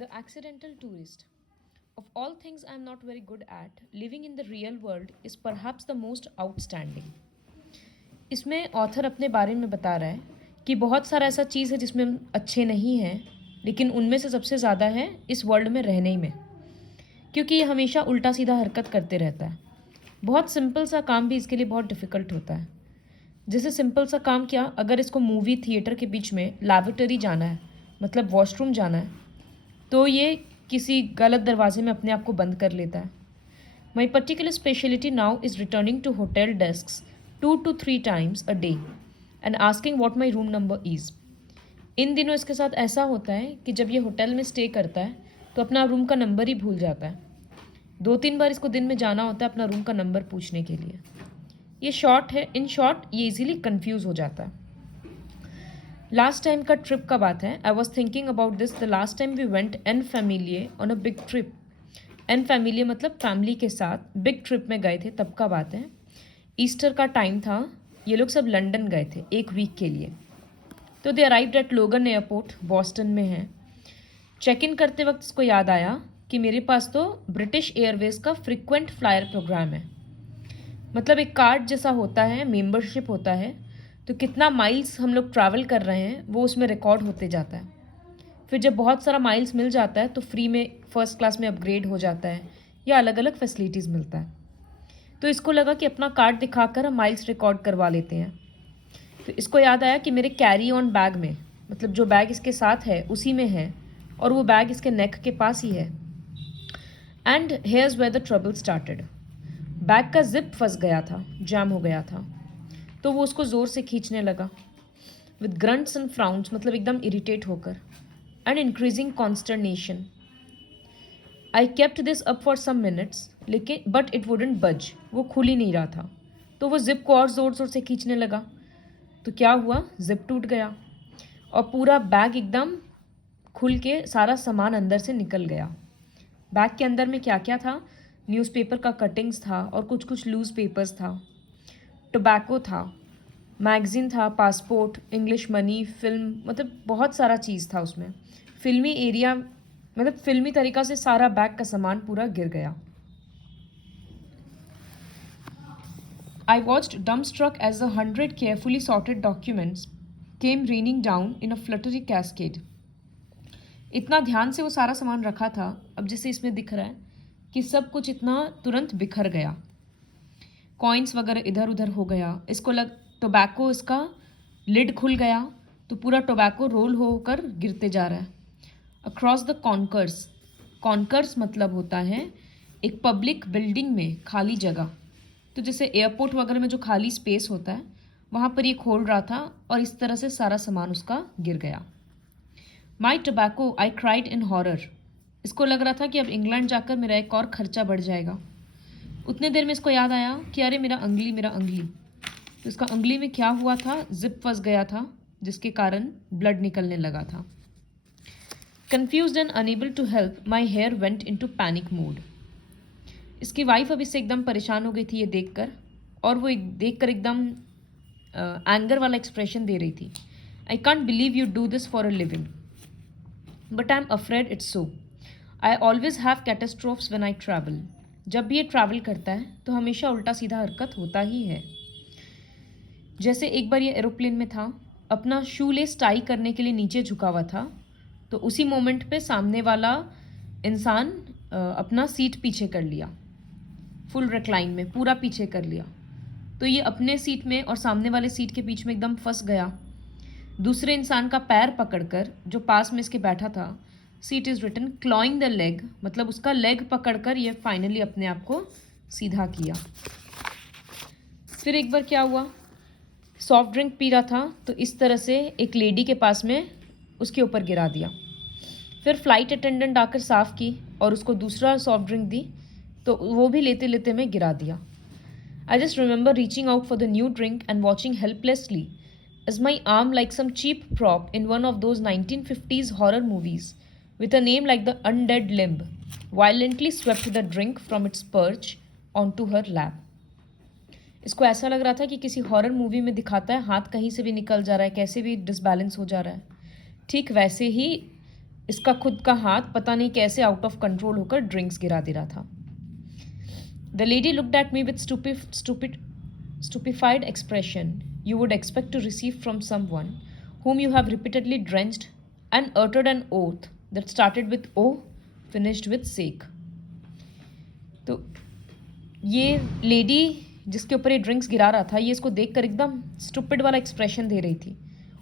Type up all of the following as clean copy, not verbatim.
The accidental tourist. Of all things I am not very good at, living in the real world is perhaps the most outstanding. इसमें author अपने बारे में बता रहा है कि बहुत सारा ऐसा चीज़ है जिसमें हम अच्छे नहीं हैं, लेकिन उनमें से सबसे ज़्यादा है इस वर्ल्ड में रहने ही में, क्योंकि ये हमेशा उल्टा सीधा हरकत करते रहता है। बहुत सिंपल सा काम भी इसके लिए बहुत डिफ़िकल्ट होता है। जैसे सिंपल सा काम क्या, अगर इसको मूवी थिएटर के बीच में लैबोरेटरी जाना है, मतलब वॉशरूम जाना है, तो ये किसी गलत दरवाजे में अपने आप को बंद कर लेता है। My particular speciality now is returning to hotel desk 2 to 3 times a day and asking what my room number is. इन दिनों इसके साथ ऐसा होता है कि जब ये होटल में स्टे करता है तो अपना रूम का नंबर ही भूल जाता है। 2-3 बार इसको दिन में जाना होता है अपना रूम का नंबर पूछने के लिए। ये शॉर्ट है, इन शॉर्ट ये इजीली कंफ्यूज हो जाता है। लास्ट टाइम का ट्रिप का बात है। I was thinking about this the last time we went en famille on a big trip. En famille मतलब फैमिली के साथ बिग ट्रिप में गए थे, तब का बात है। ईस्टर का टाइम था, ये लोग सब लंदन गए थे 1 वीक के लिए। तो दे अराइव्ड एट लोगन एयरपोर्ट, बॉस्टन में है। चेक इन करते वक्त इसको याद आया कि मेरे पास तो ब्रिटिश एयरवेज का फ्रिक्वेंट फ्लायर प्रोग्राम है। मतलब एक कार्ड जैसा होता है, मेंबरशिप होता है, तो कितना माइल्स हम लोग ट्रैवल कर रहे हैं वो उसमें रिकॉर्ड होते जाता है। फिर जब बहुत सारा माइल्स मिल जाता है तो फ्री में फर्स्ट क्लास में अपग्रेड हो जाता है या अलग अलग फैसिलिटीज़ मिलता है। तो इसको लगा कि अपना कार्ड दिखाकर हम माइल्स रिकॉर्ड करवा लेते हैं। तो इसको याद आया कि मेरे कैरी ऑन बैग में, मतलब जो बैग इसके साथ है उसी में है, और वो बैग इसके नेक के पास ही है। And here's where the trouble started. Bag का जिप फंस गया था, जैम हो गया था, तो वो उसको ज़ोर से खींचने लगा विद ग्रंट्स एंड फ्राउंस, मतलब एकदम इरिटेट होकर, and increasing consternation. I kept this up for some minutes, लेकिन बट इट वुडेंट बज, वो खुल ही नहीं रहा था। तो वो जिप को और ज़ोर ज़ोर से खींचने लगा, तो क्या हुआ, जिप टूट गया और पूरा बैग एकदम खुल के सारा सामान अंदर से निकल गया। बैग के अंदर में क्या क्या था, न्यूज़पेपर का कटिंग्स था और कुछ कुछ लूज़ पेपर्स था, टोबैको था, मैगज़ीन था, पासपोर्ट, इंग्लिश मनी, फिल्म, मतलब बहुत सारा चीज़ था उसमें। फिल्मी एरिया, मतलब फिल्मी तरीक़ा से सारा बैग का सामान पूरा गिर गया। I watched dumbstruck as 100 carefully sorted documents came raining down in a fluttery cascade. इतना ध्यान से वो सारा सामान रखा था, अब जैसे इसमें दिख रहा है कि सब कुछ इतना तुरंत बिखर गया। कॉइन्स वगैरह इधर उधर हो गया। इसको टोबैको, इसका लिड खुल गया तो पूरा टोबैको रोल होकर गिरते जा रहा है। अक्रॉस द कॉन्कर्स, कॉन्कर्स मतलब होता है एक पब्लिक बिल्डिंग में खाली जगह। तो जैसे एयरपोर्ट वगैरह में जो खाली स्पेस होता है वहाँ पर ये खोल रहा था और इस तरह से सारा सामान उसका गिर गया। My tobacco, I cried in horror. इसको लग रहा था कि अब इंग्लैंड जाकर मेरा एक और खर्चा बढ़ जाएगा। उतने देर में इसको याद आया कि अरे मेरा अंगली, मेरा अंगली। तो इसका अंगली में क्या हुआ था, जिप फंस गया था जिसके कारण ब्लड निकलने लगा था। Confused and unable to help, my heir went into panic mode. इसकी वाइफ अब इससे एकदम परेशान हो गई थी ये देखकर, और वो देखकर एकदम एंगर वाला एक्सप्रेशन दे रही थी। I can't believe you do this for a living, but I am afraid it's so. I always have catastrophes when I travel. जब भी ये ट्रैवल करता है तो हमेशा उल्टा सीधा हरकत होता ही है। जैसे एक बार ये एरोप्लेन में था, अपना शू लेस टाई करने के लिए नीचे झुका हुआ था, तो उसी मोमेंट पे सामने वाला इंसान अपना सीट पीछे कर लिया, फुल रिक्लाइन में पूरा पीछे कर लिया। तो ये अपने सीट में और सामने वाले सीट के बीच में एकदम फंस गया। दूसरे इंसान का पैर पकड़कर, जो पास में इसके बैठा था, seat is written clawing the leg, मतलब उसका लेग पकड़कर ये फाइनली अपने आप को सीधा किया। फिर एक बार क्या हुआ, सॉफ्ट ड्रिंक पी रहा था तो इस तरह से एक लेडी के पास में उसके ऊपर गिरा दिया। फिर फ्लाइट अटेंडेंट आकर साफ़ की और उसको दूसरा सॉफ्ट ड्रिंक दी, तो वो भी लेते लेते में गिरा दिया। I just remember reaching out for the new drink and watching helplessly as my arm, like some cheap prop in one of those 1950s horror movies with a name like the Undead Limb, violently swept the drink from its perch onto her lap. इसको ऐसा लग रहा था कि किसी horror movie में दिखाता है हाथ कहीं से भी निकल जा रहा है, कैसे भी डिसबैलेंस हो जा रहा है। ठीक वैसे ही इसका खुद का हाथ पता नहीं कैसे आउट ऑफ कंट्रोल होकर ड्रिंक्स गिरा दे रहा था. The lady looked at me with stupefied expression you would expect to receive from someone whom you have repeatedly drenched, and uttered an oath that started with O, finished with sake. तो ये lady जिसके ऊपर ये drinks गिरा रहा था, ये इसको देखकर एकदम स्टूपिड वाला एक्सप्रेशन दे रही थी.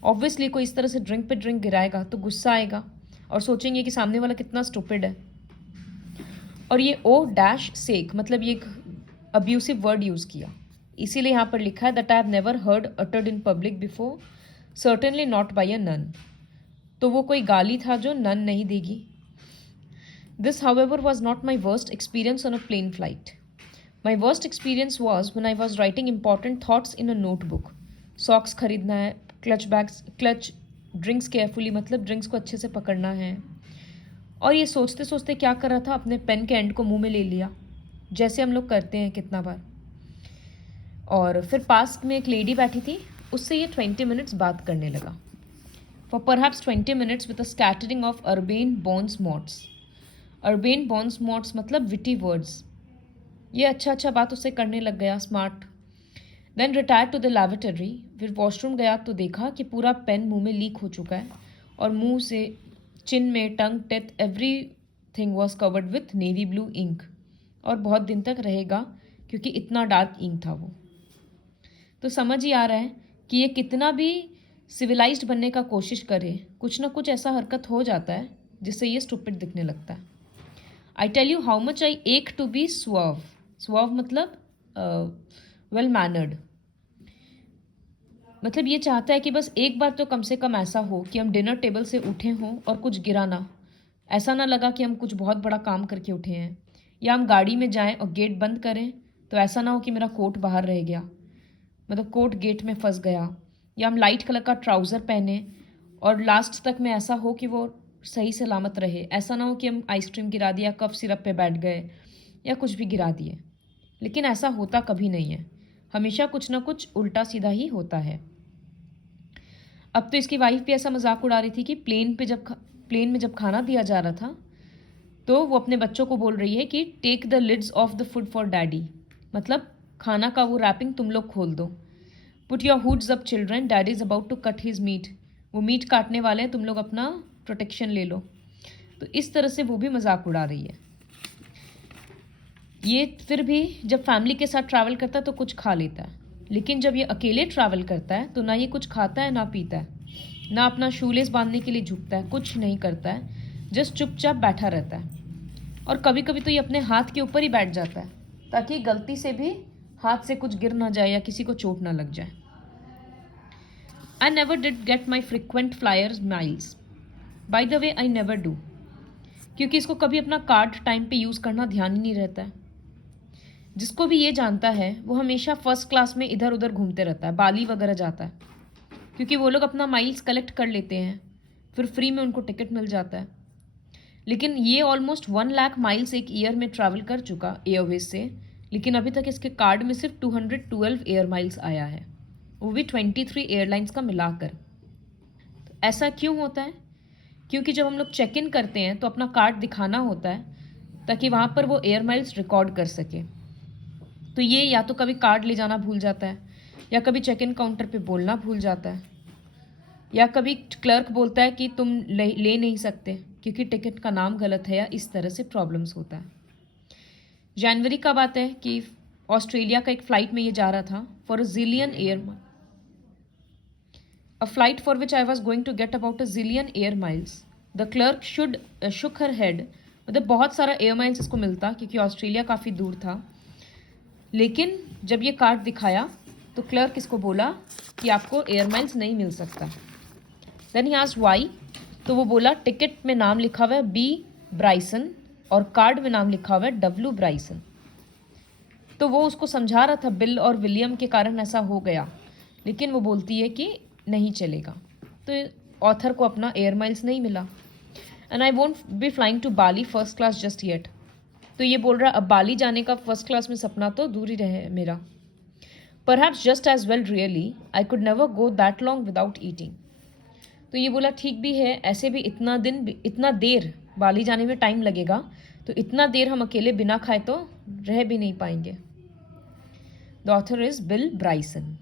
ऑब्वियसली कोई इस तरह से ड्रिंक पे ड्रिंक गिराएगा तो गुस्सा आएगा और सोचेंगे कि सामने वाला कितना स्टूपिड है. और ये ओ डैश सेक मतलब ये एक अब्यूसिव वर्ड यूज़ किया, इसीलिए यहाँ पर लिखा है that I have never heard uttered in public before, certainly not by a nun. तो वो कोई गाली था जो नन नहीं देगी. This however was not my worst experience on a plane flight. My worst experience was when I was writing important thoughts in a notebook. Socks खरीदना है, क्लच ड्रिंक्स केयरफुली मतलब ड्रिंक्स को अच्छे से पकड़ना है. और ये सोचते सोचते क्या कर रहा था, अपने पेन के एंड को मुंह में ले लिया, जैसे हम लोग करते हैं कितना बार. और फिर पास में एक लेडी बैठी थी, उससे ये 20 मिनट्स बात करने लगा. For perhaps 20 minutes with a scattering of urbane bons mots. Urbane bons mots मतलब विटी वर्ड्स. ये अच्छा बात उससे करने लग गया, smart. Then retire to the laboratory. फिर वॉशरूम गया तो देखा कि पूरा पेन मुंह में लीक हो चुका है और मुंह से चिन में tongue teeth everything was covered with navy blue ink. और बहुत दिन तक रहेगा क्योंकि इतना डार्क इंक था वो. तो समझ ही आ रहा है कि ये कितना भी सिविलाइज्ड बनने का कोशिश करे, कुछ ना कुछ ऐसा हरकत हो जाता है जिससे ये स्टूपिड दिखने लगता है. I tell you how much I ache to be suave. Suave मतलब वेल मैनर्ड. मतलब ये चाहता है कि बस एक बार तो कम से कम ऐसा हो कि हम डिनर टेबल से उठे हों और कुछ गिरा ना. ऐसा ना लगा कि हम कुछ बहुत बड़ा काम करके उठे हैं. या हम गाड़ी में जाएं और गेट बंद करें तो ऐसा ना हो कि मेरा कोट बाहर रह गया, मतलब कोट गेट में फंस गया. या हम लाइट कलर का ट्राउज़र पहने और लास्ट तक में ऐसा हो कि वो सही सलामत रहे. ऐसा ना हो कि हम आइसक्रीम गिरा दिया, कफ सिरप पे बैठ गए या कुछ भी गिरा दिए. लेकिन ऐसा होता कभी नहीं है, हमेशा कुछ ना कुछ उल्टा सीधा ही होता है. अब तो इसकी वाइफ भी ऐसा मजाक उड़ा रही थी कि प्लेन में जब खाना दिया जा रहा था तो वो अपने बच्चों को बोल रही है कि take the lids of the food for daddy. मतलब खाना का वो रैपिंग तुम लोग खोल दो. Put your hoods up children, daddy is about to cut his meat. वो मीट काटने वाले हैं, तुम लोग अपना प्रोटेक्शन ले लो. तो इस तरह से वो भी मजाक उड़ा रही है. ये फिर भी जब फैमिली के साथ ट्रैवल करता है तो कुछ खा लेता है, लेकिन जब ये अकेले ट्रैवल करता है तो ना ये कुछ खाता है ना पीता है, ना अपना शूलेस बांधने के लिए झुकता है, कुछ नहीं करता है, जस्ट चुपचाप बैठा रहता है. और कभी कभी तो ये अपने हाथ के ऊपर ही बैठ जाता है ताकि गलती से भी हाथ से कुछ गिर ना जाए या किसी को चोट ना लग जाए. I never did get my frequent flyers miles. By the way I never do, क्योंकि इसको कभी अपना कार्ड टाइम पे यूज़ करना ध्यान ही नहीं रहता है. जिसको भी ये जानता है वो हमेशा फर्स्ट क्लास में इधर उधर घूमते रहता है, बाली वगैरह जाता है, क्योंकि वो लोग अपना माइल्स कलेक्ट कर लेते हैं, फिर फ्री में उनको टिकट मिल जाता है. लेकिन ये ऑलमोस्ट 1 लाख माइल्स एक ईयर में ट्रैवल कर चुका एयरवेज से, लेकिन अभी तक इसके कार्ड में सिर्फ 212 एयर माइल्स आया है, वो भी 23 एयरलाइंस का मिलाकर. तो ऐसा क्यों होता है? क्योंकि जब हम लोग चेक इन करते हैं तो अपना कार्ड दिखाना होता है ताकि वहाँ पर वो एयर माइल्स रिकॉर्ड कर सके. तो ये या तो कभी कार्ड ले जाना भूल जाता है, या कभी चेक इन काउंटर पे बोलना भूल जाता है, या कभी क्लर्क बोलता है कि तुम ले नहीं सकते क्योंकि टिकट का नाम गलत है, या इस तरह से प्रॉब्लम्स होता है. जनवरी का बात है कि ऑस्ट्रेलिया का एक फ़्लाइट में ये जा रहा था for a flight for which I was going to get about $1 zillion air miles. The clerk shook her head. मतलब बहुत सारा एयर माइल्स इसको मिलता क्योंकि ऑस्ट्रेलिया काफ़ी दूर था. लेकिन जब ये कार्ड दिखाया तो क्लर्क इसको बोला कि आपको एयर माइल्स नहीं मिल सकता. Then he asked why. तो वो बोला टिकट में नाम लिखा हुआ है बी ब्राइसन और कार्ड में नाम लिखा हुआ है W ब्राइसन. तो वो उसको समझा रहा था बिल और विलियम के कारण ऐसा हो गया, लेकिन वो बोलती है कि नहीं चलेगा. तो ऑथर को अपना एयर माइल्स नहीं मिला. And I won't be flying to Bali first class just yet. तो ये बोल रहा अब बाली जाने का फर्स्ट क्लास में सपना तो दूर ही रहे मेरा. Perhaps just as well really I could never go that long without eating. तो ये बोला ठीक भी है, ऐसे भी इतना देर बाली जाने में टाइम लगेगा, तो इतना देर हम अकेले बिना खाए तो रह भी नहीं पाएंगे। The author is Bill ब्राइसन।